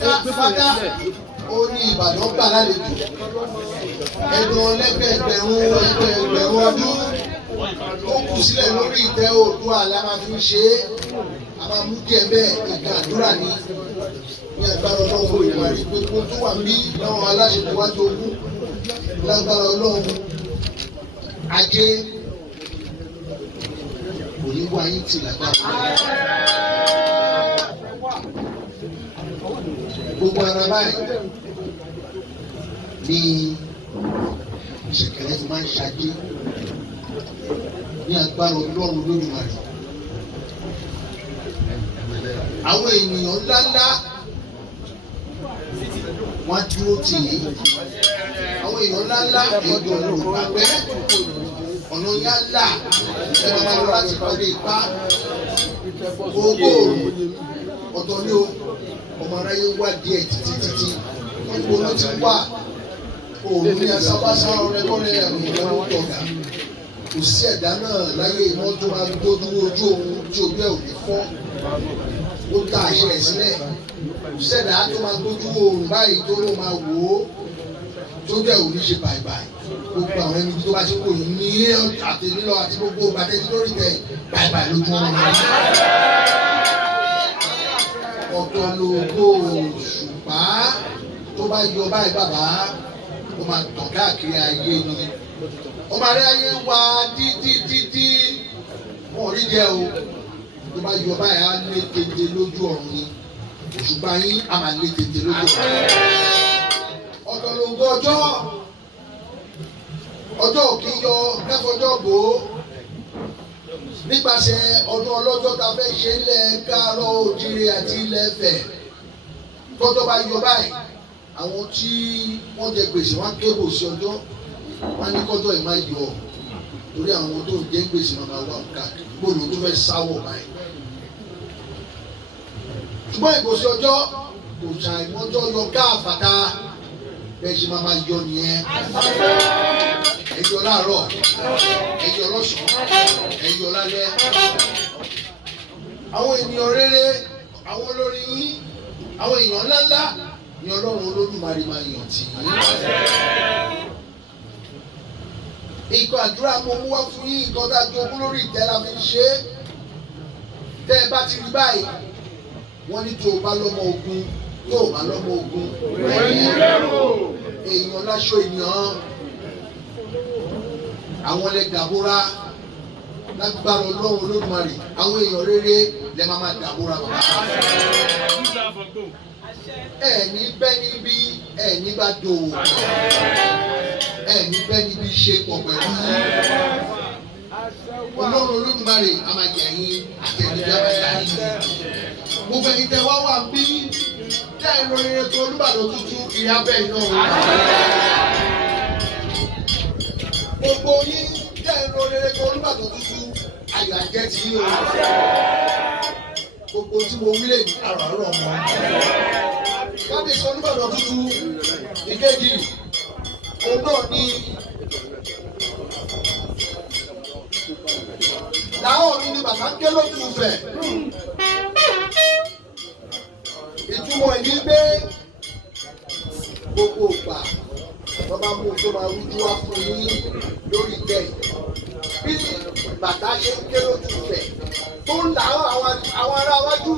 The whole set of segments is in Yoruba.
Fátá ó ní Ìbàdàn gbà lálejò ẹ̀gbọ́n ẹgbẹ̀rún ọdún ó kù sílẹ̀ lórí ìtẹ́ Oòduà la máa fi ṣe é a máa mú kí ẹ bẹ́ẹ̀ ìgbà àdúrà ní agbára Ọlọ́run ìwà rí gbogbo tó wà bí láwọn aláṣẹ wájú ogún lágbára Ọlọ́run ajé òní wá yín tì lágbára gbogbo ara báyìí ní ìṣẹ̀kẹ̀rẹ̀ tó máa ń ṣáájú ní agbára Ọlọ́run Olódùmarè. Àwọn ènìyàn ńláńlá wọ́n dúró tì í. Àwọn èèyàn ńláńlá ẹ̀yọ̀ olùgbàgbẹ́ ọ̀nà yálà ẹ̀ máa lọ láti pàdé ipá gbogbo ọ̀tọ̀ ní o ọmọ aráyé wá díẹ̀ títí níbo ló ti wà òun ní asábásá ọ̀rẹ́kọ́rẹ́ ẹ̀rùn ìlànà tọ̀gà kò sí ẹ̀dá náà láyé ìmọ̀ tó máa ń dúró ojú òun tí ojú ẹ̀ ò ní fọ́ ó ta àṣẹ ẹ̀ sílẹ̀ kò sẹ́dá tó máa gbójú oòrùn báyìí tó ló máa wò ó tó jẹ́ òun ní ṣe bàìbàì gbogbo àwọn ẹni tó bá ṣe kò ní àtẹnulọ àti gbogbo bàtẹ́tí lórí tẹ̀ bàìbàì lójú wọn. Ọ̀tọ̀ lógo òṣùpá tó bá yọ báyìí bàbá ó máa tàn káàkiri ayé ni ọmọ rẹ ayé wá títí wọn ò rí jẹ o tó bá yọ báyìí á lé tètè lójú ọ̀run ni òṣùpá yín á máa lé tètè lójú ọ̀run. Ọ̀tọ̀ lógo ọjọ́ òkè yọ kẹfọjọ́ bò ó nípasẹ̀ ọdún ọlọ́jọ́ ta fẹ́ ṣe ilẹ̀ Káàárọ̀ Oòjíire àti ilẹ̀ Ẹ̀fẹ̀ tọ́jọ́ bá yọ báyìí àwọn tí wọ́n jẹ gbèsè wọn kébò sí ọjọ́ wọn ní kọ́jọ́ ẹ̀ máa yọ torí àwọn tó ń jẹ gbèsè wọn máa wà káàkiri gbọ́dọ̀ tó fẹ́ sáwọ̀ báyìí. Ṣùgbọ́n ìgbòsí ọjọ́ kò ṣàìmọ́jọ́ yọ káàfàtà bẹ́ẹ̀ ṣe máa yọ nìyẹn. Ẹ̀yọ láàárọ̀, ẹ̀yọ lọ́sàn-án, ẹ̀yọ lálẹ́. Àwọn ènìyàn rere, àwọn olórí yín, àwọn èèyàn ńláńlá ni Ọlọ́run Olódùmarè máa yàn tì yín. Ìkọ̀ àdúrà mo mú wá fún yín nǹkan tá a jogún lórí ìtẹ́ la fi ń ṣe é. Tẹ́ ẹ bá ti rí báyìí, wọ́n ní tó o bá lọ́mọ ogun, tó o bá lọ́mọ ogun. Èèyàn láṣọ ènìyàn. Àwọn lè dàbóra lágbára Ọlọ́run Olódùmarè àwọn èèyàn rere lè máa dàbóra bàbá. Ẹ̀ní bẹ́ níbí ẹ̀ní bá dòwò ẹ̀ní bẹ́ níbí ṣe pọ̀ pẹ̀lú Ọlọ́run Olódùmarè àmàjẹ̀yìn àtẹ̀lẹ́dẹ́ àmàjẹ̀yìn. Gbogbo ẹ̀yin tẹ́ wá wà bí tẹ́ ẹ̀ lórí ètò Olúbàdàn tuntun ìyá bẹ́ẹ̀ náà. Gbogbo yín jẹ́ ìró rere kó Olúbàdàn tuntun ayọ̀ àjẹ́ ti yín o. Gbogbo tí mo wí lè ní àràárọ̀ mọ́. Kábíyèsí Olúbàdàn tuntun ìkejì òun náà ní làwọn mi ní bàbá ń ké lójú ìfẹ́. Ìtumọ̀ ìní pé gbogbo ìgbà wọ́n bá mú tó máa rújú wá fún yín lórí ìtẹ́ bí bàtà ṣe ń ké lójú ìfẹ́ tó ń là àwọn ará wájú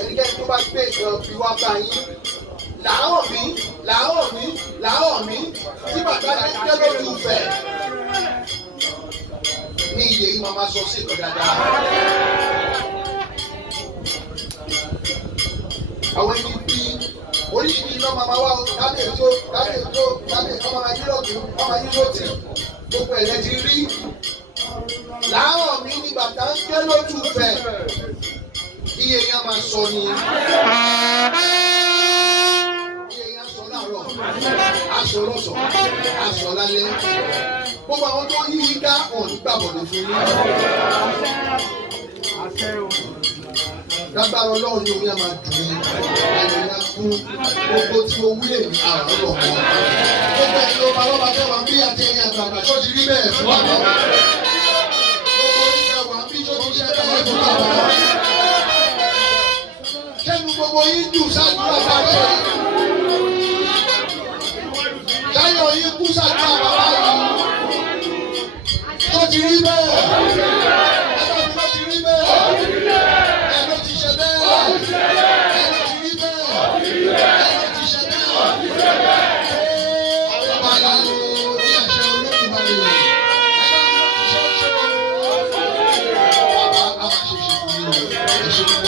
ẹnikẹ́ni tó bá gbé nǹkan bí wá bá yín làwọn mi tí bàtà ṣe ń ké lójú ìfẹ́ ní iye yìí máa sọ sí ìtọ́ dáadáa. Àwọn ẹni bí oríṣiríṣi náà máa wá kábíyèsí ọmọ ayélujára ọmọ ayélujára gbogbo ẹ̀lẹ́ ti rí. Làwọn mi ní bàtà ń ké lójú fẹ̀ iye yẹn máa sọ ni. Iye yẹn sọ láàárọ̀, aṣọ lọ́sàn-án, aṣọ lálẹ́. Gbogbo àwọn tó yí i ká ọ̀ nígbà bọ̀dọ̀ fún yín. Lágbára Ọlọ́run ni orí a máa dùn yín, ẹ̀yìn máa kún gbogbo tí mo wílé ní àrùn ọ̀rọ̀ kan. Gbogbo ẹ̀yin ló máa lọ́ba fẹ́ wà bí àti ẹ̀yìn àgbàgbà tó ti rí bẹ́ẹ̀ fún bàbá wa. Gbogbo oníṣẹ́ wà bí tó ti ṣe bẹ́ẹ̀ fún bàbá wa. Kẹ́nu nínú gbogbo yín jù ṣáájú àbáwọ̀ yìí. Táyọ̀ yín kú ṣáájú àbáwọ̀ yìí. Tó ti rí bẹ́ẹ̀. Ẹ̀rọ tó ti rí bẹ́ẹ̀. Ẹ̀rọ ti ṣe bẹ́ẹ̀. Ẹ̀rọ ti rí bẹ́ẹ̀. Ẹ̀rọ ti ṣe bẹ́ẹ̀. Àwọn ọba yà ló ní àṣẹ Olódùmarè. Ẹ̀rọ ti ṣe é ṣe o. Bàbá a máa ṣe ṣe fún yín o.